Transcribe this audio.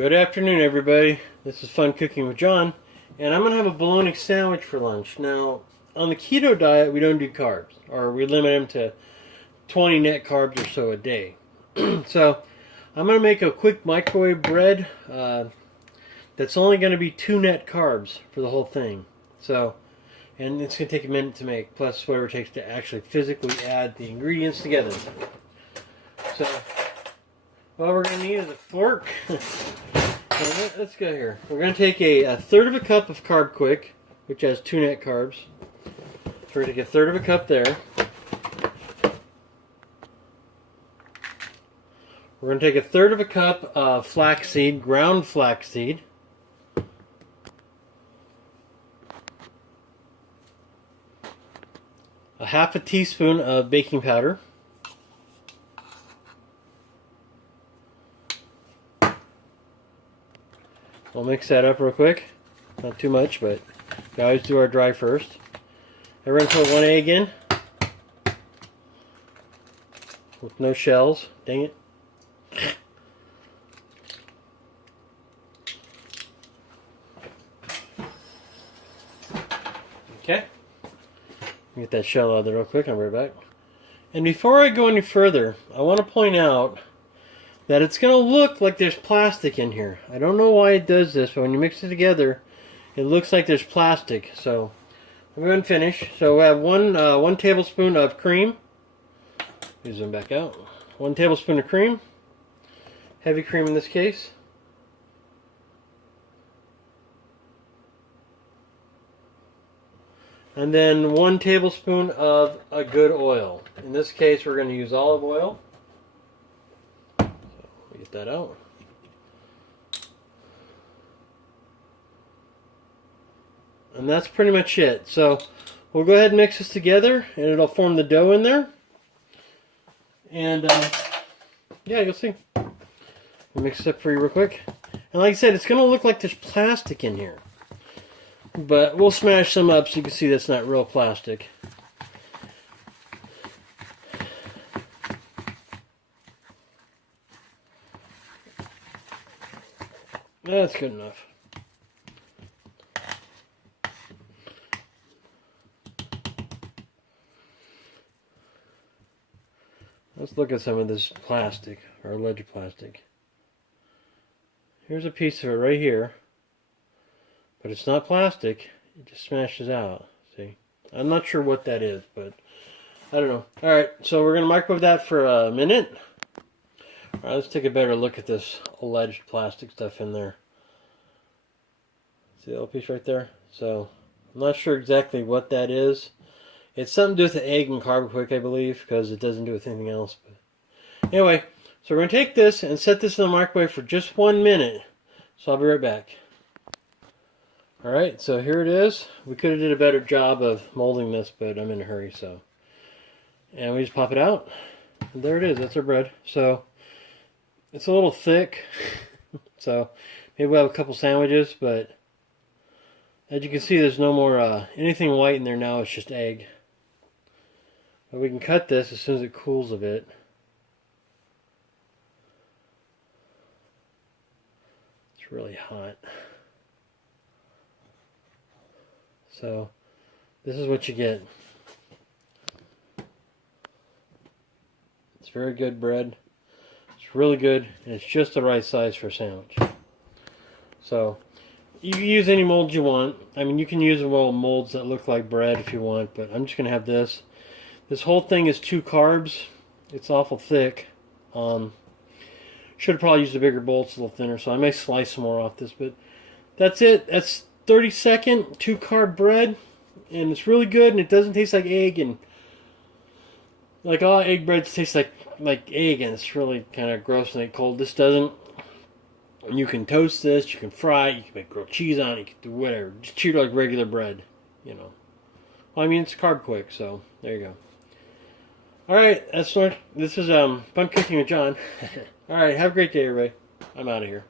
Good afternoon, everybody. This is Fun Cooking with John, and I'm going to have a bologna sandwich for lunch. Now, on the keto diet, we don't do carbs, or we limit them to 20 net carbs or so a day. So, I'm going to make a quick microwave bread that's only going to be 2 net carbs for the whole thing. So, and it's going to take a minute to make, plus whatever it takes to actually physically add the ingredients together. So, what we're going to need is a fork. Let's go here. We're going to take a third of a cup of carb quick, which has 2 net carbs. So we're going to take a third of a cup there. We're going to take a third of a cup of flaxseed, ground flaxseed. A half a teaspoon of baking powder. We'll mix that up real quick. Not too much, but we always do our dry first. And we're going to put 1 egg in. With no shells. Dang it. Okay. Get that shell out of there real quick. I'll be right back. And before I go any further, I want to point out that it's going to look like there's plastic in here. I don't know why it does this, but when you mix it together, it looks like there's plastic. So I'm going to finish. So we have one tablespoon of cream. Let me zoom back out. 1 tablespoon of cream. Heavy cream in this case. And then 1 tablespoon of a good oil. In this case, we're going to use olive oil. Get that out. And that's pretty much it. So we'll go ahead and mix this together, and it'll form the dough in there. And yeah, you'll see. I'll mix it up for you real quick. And like I said, it's going to look like there's plastic in here. But we'll smash some up so you can see that's not real plastic. That's good enough. Let's look at some of this plastic, or alleged plastic. Here's a piece of it right here. But it's not plastic. It just smashes out. See? I'm not sure what that is, but I don't know. Alright, so we're going to microwave that for a minute. Alright, let's take a better look at this alleged plastic stuff in there. See the little piece right there? So, I'm not sure exactly what that is. It's something to do with the egg and carb quick, I believe, because it doesn't do with anything else. But anyway, so we're going to take this and set this in the microwave for just 1 minute. So I'll be right back. Alright, so here it is. We could have did a better job of molding this, but I'm in a hurry, so. And we just pop it out. And there it is. That's our bread. So, it's a little thick. So, maybe we'll have a couple sandwiches, but as you can see, there's no more anything white in there now. It's just egg. But we can cut this as soon as it cools a bit. It's really hot. So, this is what you get. It's very good bread. It's really good, and it's just the right size for a sandwich. So, you can use any mold you want. I mean, you can use molds that look like bread if you want, but I'm just going to have this. This whole thing is 2 carbs. It's awful thick. Should have probably used a bigger bowl. It's a little thinner, so I may slice some more off this, but that's it. That's 30-second 2 carb bread, and it's really good, and it doesn't taste like egg, and like all egg breads taste like egg, and it's really kind of gross and cold. This doesn't. And you can toast this, you can fry it, you can make grilled cheese on it, you can do whatever. Just treat it like regular bread, you know. Well, I mean, it's carb quick, so there you go. Alright, this is Fun Cooking with John. Alright, have a great day, everybody. I'm out of here.